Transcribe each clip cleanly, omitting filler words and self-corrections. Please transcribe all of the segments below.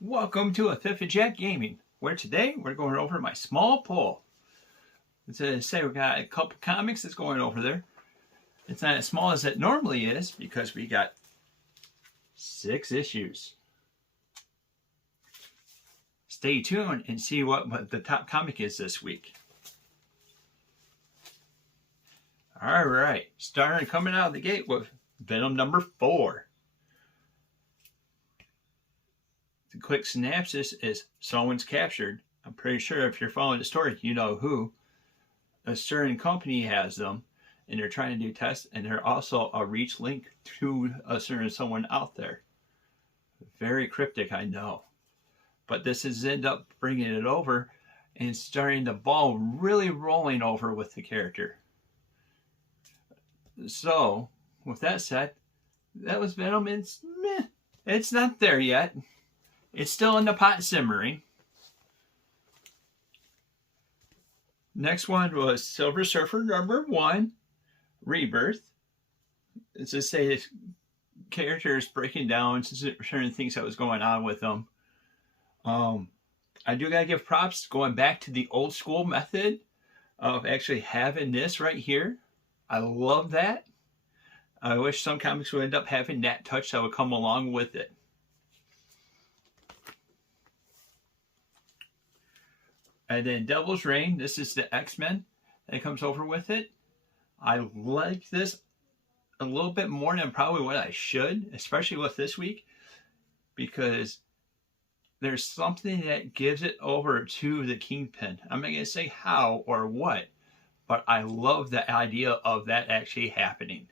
Welcome to A Fifth of Jack Gaming, where today we're going over my small poll. To say we got a couple comics that's going over there. It's not as small as it normally is because we got 6 issues. Stay tuned and see what the top comic is this week. Alright, starting coming out of the gate with Venom number 4. The quick synopsis is someone's captured. I'm pretty sure if you're following the story, you know who. A certain company has them, and they're trying to do tests, and they're also a reach link to a certain someone out there. Very cryptic, I know. But this has ended up bringing it over and starting the ball really rolling over with the character. So, with that said, that was Venom. It's not there yet. It's still in the pot simmering. Next one was Silver Surfer number 1, Rebirth. It's to say this character is breaking down certain things that was going on with them. I do gotta give props going back to the old school method of actually having this right here. I love that. I wish some comics would end up having that touch that would come along with it. And then Devil's Reign, this is the X-Men that comes over with it. I like this a little bit more than probably what I should, especially with this week, because there's something that gives it over to the Kingpin. I'm not going to say how or what, but I love the idea of that actually happening.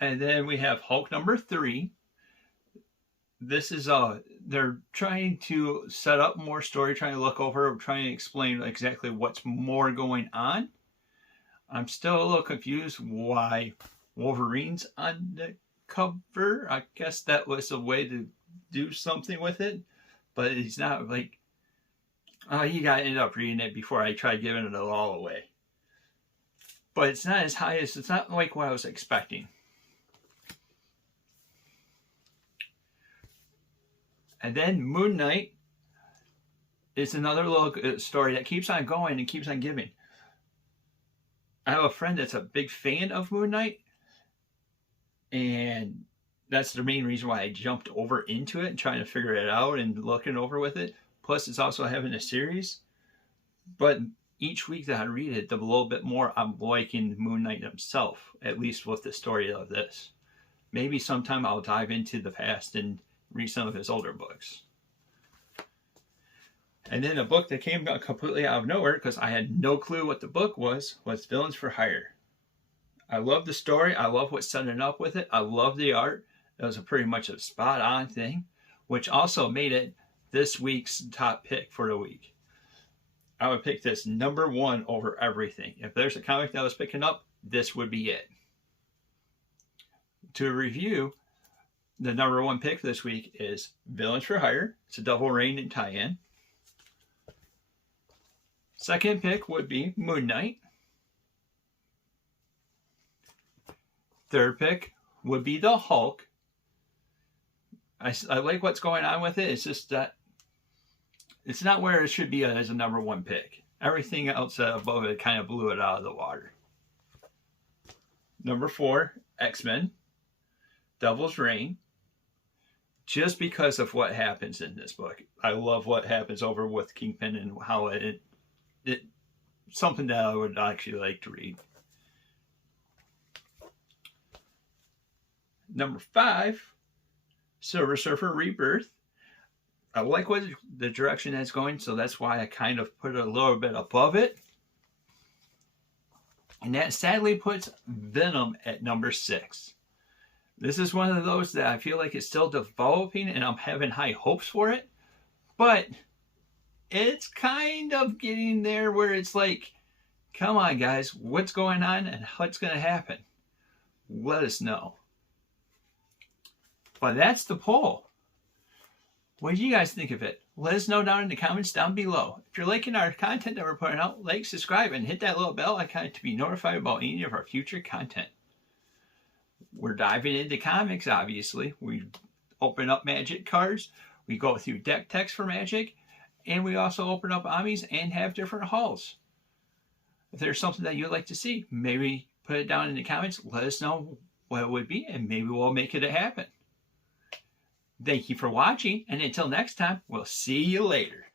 And then we have Hulk number 3. This is they're trying to set up more story, trying to look over, trying to explain exactly what's more going on. I'm still a little confused why Wolverine's on the cover. I guess that was a way to do something with it, but he's not like, oh, you gotta end up reading it before I try giving it all away. But it's not as high as, it's not like what I was expecting. And then Moon Knight is another little story that keeps on going and keeps on giving. I have a friend that's a big fan of Moon Knight, and that's the main reason why I jumped over into it and trying to figure it out and looking over with it. Plus, it's also having a series. But each week that I read it, the little bit more I'm liking Moon Knight himself, at least with the story of this. Maybe sometime I'll dive into the past and read some of his older books. And then a book that came completely out of nowhere because I had no clue what the book was Villains for Hire. I love the story. I love what's setting up with it. I love the art. It was pretty much a spot on thing, which also made it this week's top pick for the week. I would pick this number 1 over everything. If there's a comic that I was picking up, this would be it. To review, the number 1 pick for this week is Villains for Hire. It's a Double Reign and tie-in. Second pick would be Moon Knight. Third pick would be the Hulk. I like what's going on with it. It's just that it's not where it should be as a number 1 pick. Everything else above it kind of blew it out of the water. Number 4, X-Men. Devil's Reign. Just because of what happens in this book. I love what happens over with Kingpin and how it something that I would actually like to read. Number 5, Silver Surfer Rebirth. I like what the direction that's going, so that's why I kind of put it a little bit above it. And that sadly puts Venom at number 6. This is one of those that I feel like it's still developing and I'm having high hopes for it. But it's kind of getting there where it's like, come on guys, what's going on and what's going to happen? Let us know. But that's the poll. What do you guys think of it? Let us know down in the comments down below. If you're liking our content that we're putting out, like, subscribe, and hit that little bell icon to be notified about any of our future content. we're diving into comics, obviously. We open up Magic cards. We go through deck text for Magic. And we also open up Amis and have different hauls. If there's something that you'd like to see, maybe put it down in the comments. Let us know what it would be, and maybe we'll make it happen. Thank you for watching, and until next time, we'll see you later.